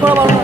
করা ভালো না।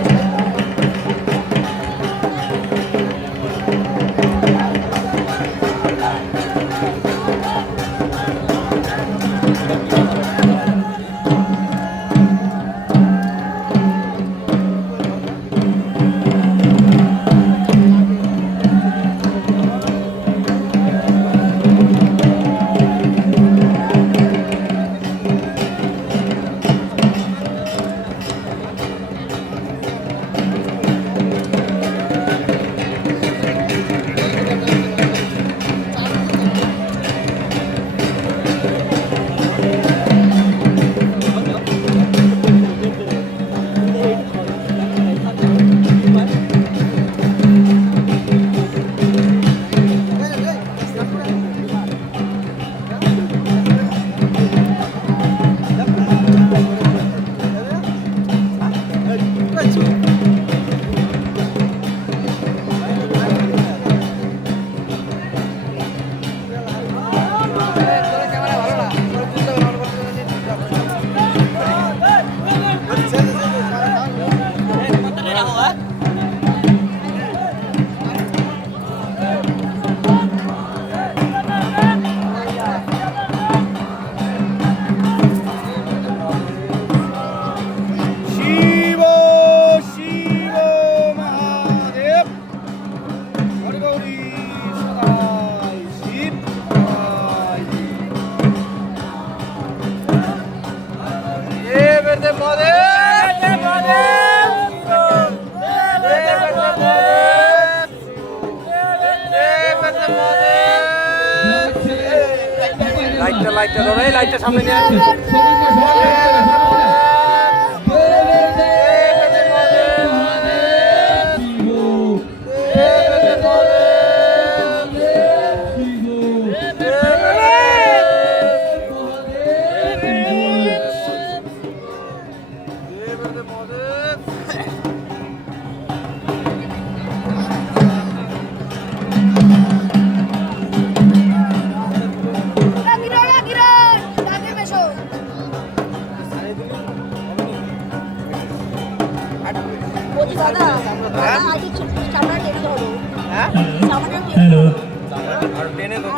লাইটটা ধরে লাইটটা সামনে নিয়ে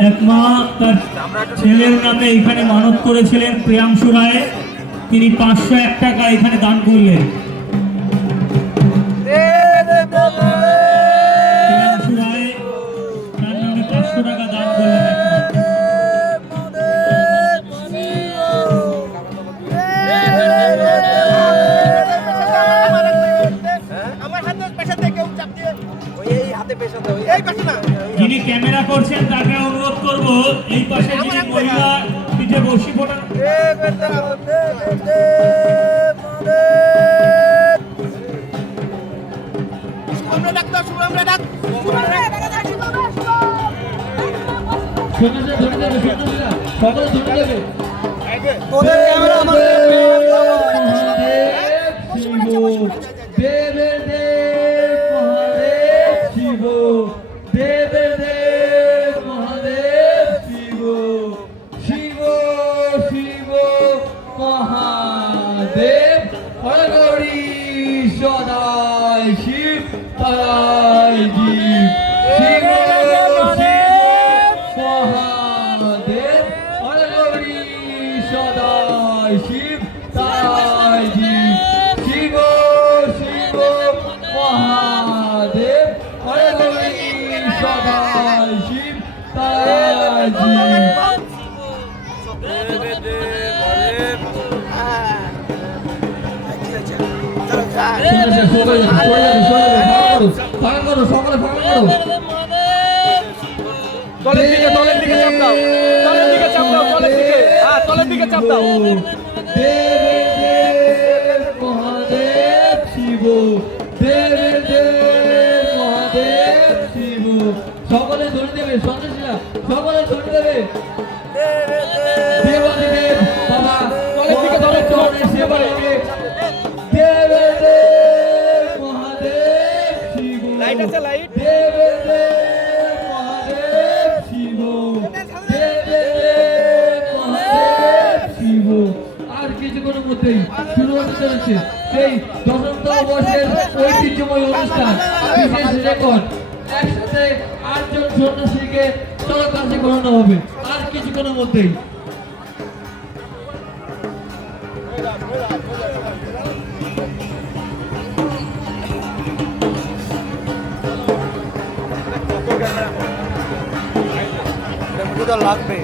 এক মা তার ছেলের নামে এখানে মানত করেছিলেন প্রিয়াংশু রায়, তিনি 501 টাকা এখানে দান করলেন। প্রিয়াংশু রায় তার নামে 500 টাকা দান করলেন। যিনি ক্যামেরা করছেন তাকে অনুরোধ করব এই পাশে যিনি মহিলা পিঠে বসি ফোটান সকলে ধরে দেবে, সন্ন্যাসীরা সকলে ধরে দেবে। দেবাদিদেব বাবা চরণের সেবা রেখে দেবদেব মহাদেব শিব, লাইট আছে লাইট, দেবদেব মহাদেব শিব, দেবদেব মহাদেব শিব। আর কিছুক্ষণের মধ্যেই শুরু চলেছে সেই দশমতম বর্ষের ঐতিহ্যময় অনুষ্ঠান বিশেষ রেকর্ড। একসাথে 8 জন সন্ন্যাসীকে চলকাশি করানো হবে আর কিছুক্ষণের মধ্যেই। লাগবে